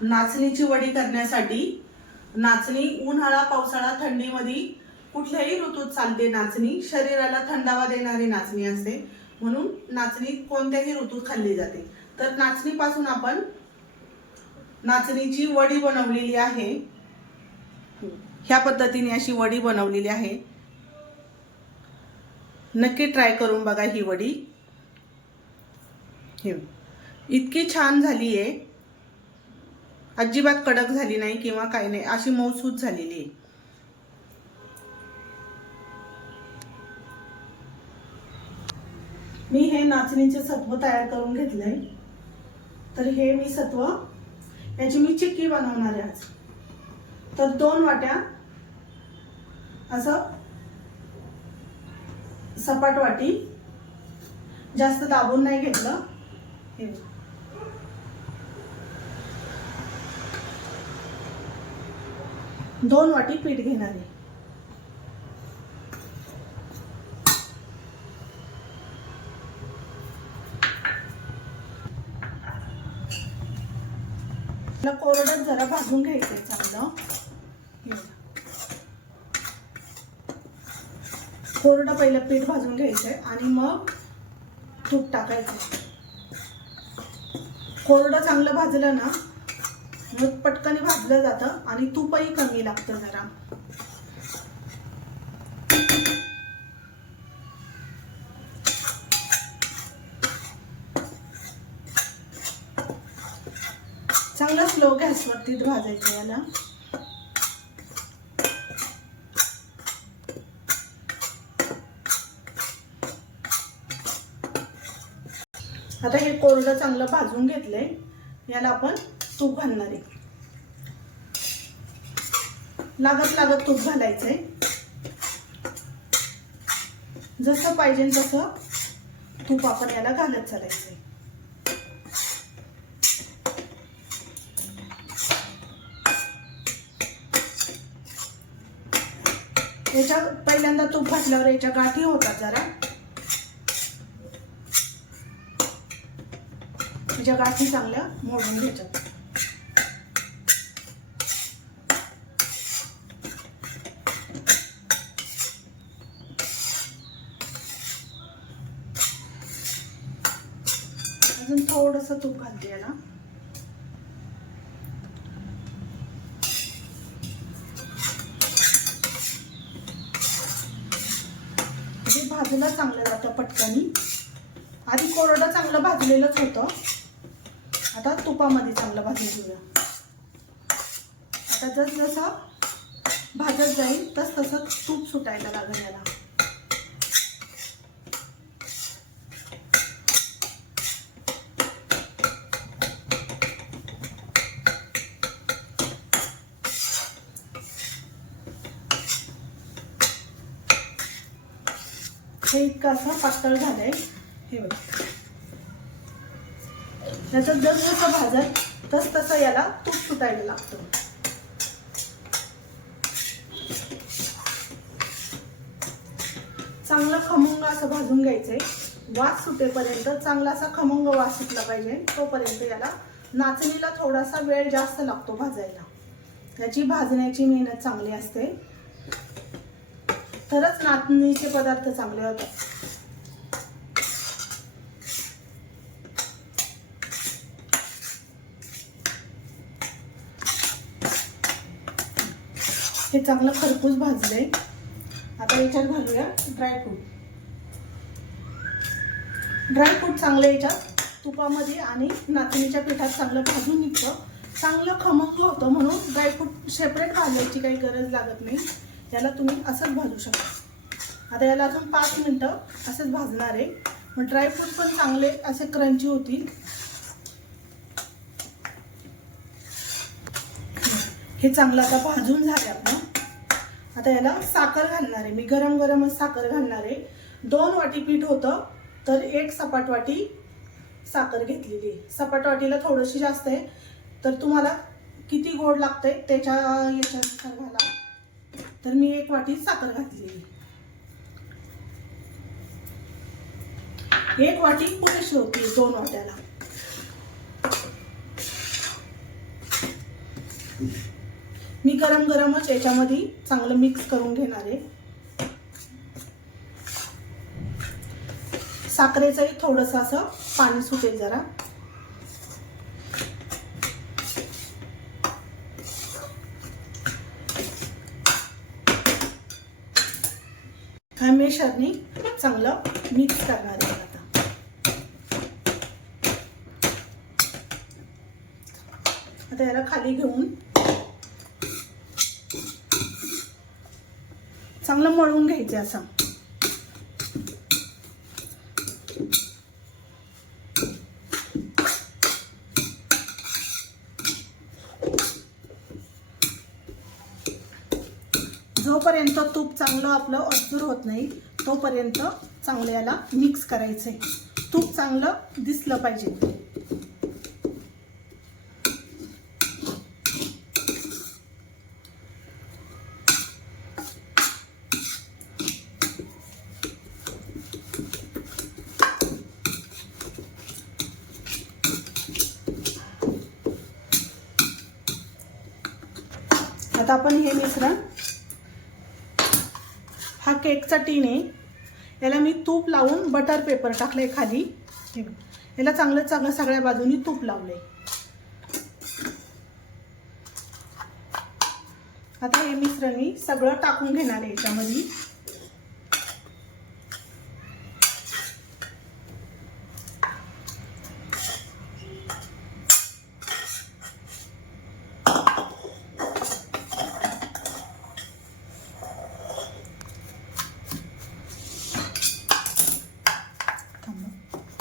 नाचणीची वडी करण्यासाठी नाचणी उन्हाळा पावसाळा थंडीमध्ये कुठल्याही ऋतूत चालते। नाचणी शरीराला थंडावा देणारी नाचणी असते, म्हणून नाचणी कोणत्याही ऋतूत खाल्ली जाते। तर नाचणीपासून आपण नाचणीची वडी बनवलेली आहे। ह्या पद्धतीने अशी वडी बनवलेली आहे। नक्की ट्राय करून बघा ही वडी। इतकी छान झाली आहे, अजिबात कडक झाली नाही किंवा काही नाही, अशी मऊसूत झालेली आहे। मी हे नाचणीचे सत्व तयार करून घेतलंय। तर हे मी सत्व याची मी चिक्की बनवणार आहे आज। तर 2 वाट्या असं सपाट वाटी, जास्त दाबून नाही घेतलं। हे 2 वाटी पीठ घेणार आहे। कोरडं जरा भाजून घ्यायचंय चांगलं। कोरडं पहिलं पीठ भाजून घ्यायचंय आणि मग तूप टाकायचं। कोरडं चांगलं भाजलं ना मग पटकन भाजलं जातं आणि तूपही कमी लागतं जरा। चांगलं स्लो गॅसवरती भाजायचं याला। आता हे कोरडं चांगलं भाजून घेतलंय, याला आपण तूप घालणार आहे। लागत लागत तूप घालायचंय, जसं पाहिजे तसं तूप आपण याला घालत चालायचंय। याच्या पहिल्यांदा तूप घातल्यावर याच्या गाठी होतात जरा, याच्या गाठी चांगल्या मोडून घ्यायच्यात। अजून थोडंसं तूप घालते याला। भाजूला चांगलं जातं पटकनी। आधी कोरडं चांगलं भाजलेलंच होतं, आता तुपामध्ये चांगलं भाजून घेऊया। आता जसं भाजत जाईल तसं तूप सुटायला लागेल याला। हे इतकं असं पातळ झालंय, हे बघ। याचं जसं भाजत तसं याला तूप सुटायला लागतं। चांगलं खमंग असं भाजून घ्यायचंय, वास सुटेपर्यंत। चांगला असा खमंग वास सुटला पाहिजे तोपर्यंत याला। नाचणीला थोडासा वेळ जास्त लागतो भाजायला, याची भाजण्याची मेहनत चांगली असते, तरच नाचणीचे पदार्थ चांगले होतात। हे चांगलं खरपूस भाजले। आता याच्यात घालूया ड्रायफ्रूट। ड्रायफ्रूट चांगलं याच्यात तुपामध्ये आणि नाचणीच्या पिठात चांगलं भाजून निघतं, चांगलं खमंग होतं, म्हणून ड्रायफ्रूट सेपरेट भाजायची काही गरज लागत नाही। याला तुम्ही असंच भाजू शकता। आता याला अजून 5 मिनिटं असंच भाजणार आहे, मग ड्रायफ्रूट पण चांगले असे क्रंची होतील। हे चांगलं आता भाजून झाले आपलं। आता याला साखर घालणार आहे मी, गरम गरमच साखर घालणार आहे। 2 वाटी पीठ होतं तर 1 सपाट वाटी साखर घेतलेली। सपाट वाटीला थोडीशी जास्त आहे, तर तुम्हाला किती गोड लागतंय त्याच्या याच्यानुसार घाला। तर मी 1 वाटी साखर घातलेली। 1 वाटी पुरेशी होती 2 वाट्याला। मी गरम गरमच याच्यामध्ये चांगलं मिक्स करून घेणार आहे. साखरेचंही थोडंसं असं पाणी सुटेल जरा. ह्या मेशरनी चांगलं मिक्स करणार आहे आता. आता याला खाली घेऊन चांगलं मळून घ्यायचं असं. जोपर्यंत तूप चांगलं आपलं ऑब्झर्व होत नाही तोपर्यंत चांगलं याला मिक्स करायचंय. तूप चांगलं दिसलं पाहिजे. आता आपण हे मिश्रण, हा केकचा टीन आहे, याला मी तूप लावून बटर पेपर टाकले खाली. याला चांगलं चांगलं सगळ्या बाजूनी तूप लावले. आता हे मिश्रण मी सगळं टाकून घेणार आहे याच्यामध्ये.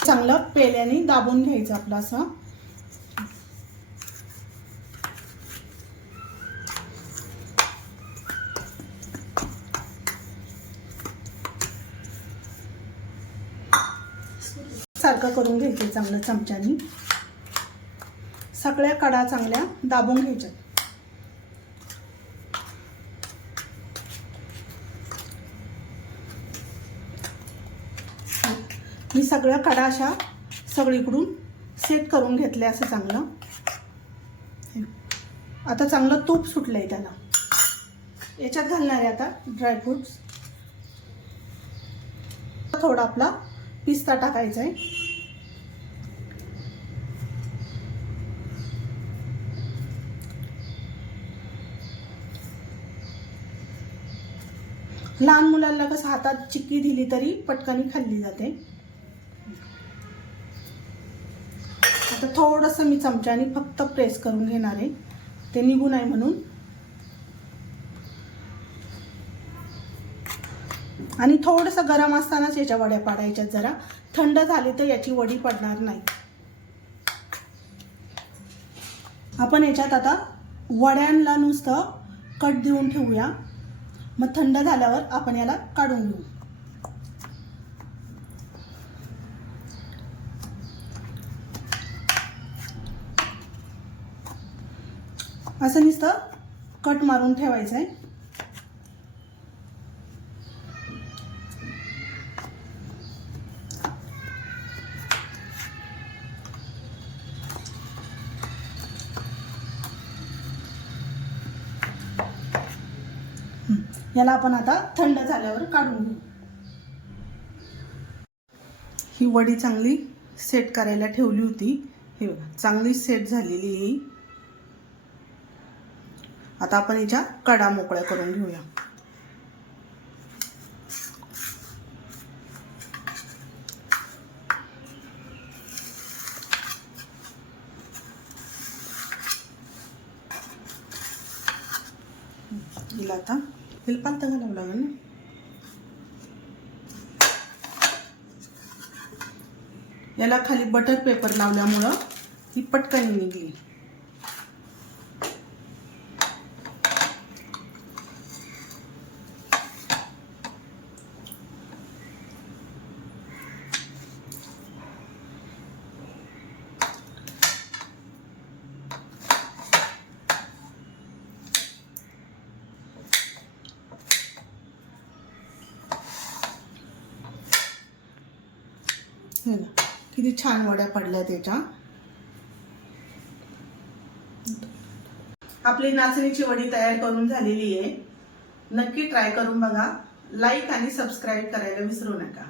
चांगलं पेल्याने दाबून घ्यायचं आपलं असं. सारखं करून घ्यायचं चांगलं चमच्यानी. सगळ्या कडा चांगल्या दाबून घ्यायच्या. मी सगळ्या कडा अशा सगळीकडून सेट करून घेतले असं चांगलं. आता चांगलं तूप सुटलंय त्याला. याच्यात घालणार आहे आता ड्रायफ्रुट्स. थोडा आपला पिस्ता टाकायचा आहे. लहान मुलांना कसं हातात चिक्की दिली तरी पटकन खाल्ली जाते. आता थोडंसं मी चमच्याने फक्त प्रेस करून घेणार आहे, ते निघू नये म्हणून. आणि थोडंसं गरम असतानाच याच्या वड्या पाडायच्यात. जरा थंड झाली तर याची वडी पडणार नाही. आपण याच्यात आता वड्यांना नुसतं कट देऊन ठेवूया. मग थंड झाल्यावर आपण याला काढून घेऊ. असं नुसतं कट मारून ठेवायचं आहे. याला आपण आता थंड झाल्यावर काढून घेऊ. ही वडी चांगली सेट करायला ठेवली होती. हे बघा चांगली सेट झालेली आहे. आता आपण याच्या कडा मोकळ्या करून घेऊया. हिला आता पालथा घालावं लागेल ना. याला खाली बटर पेपर लावल्यामुळं ही पटकन निघली. किती छान वड्या पडल्या त्याच्या. आपली नाचणीची वडी तयार करून झालेली आहे. नक्की ट्राय करून बघा. लाईक आणि सबस्क्राईब करायला विसरू नका.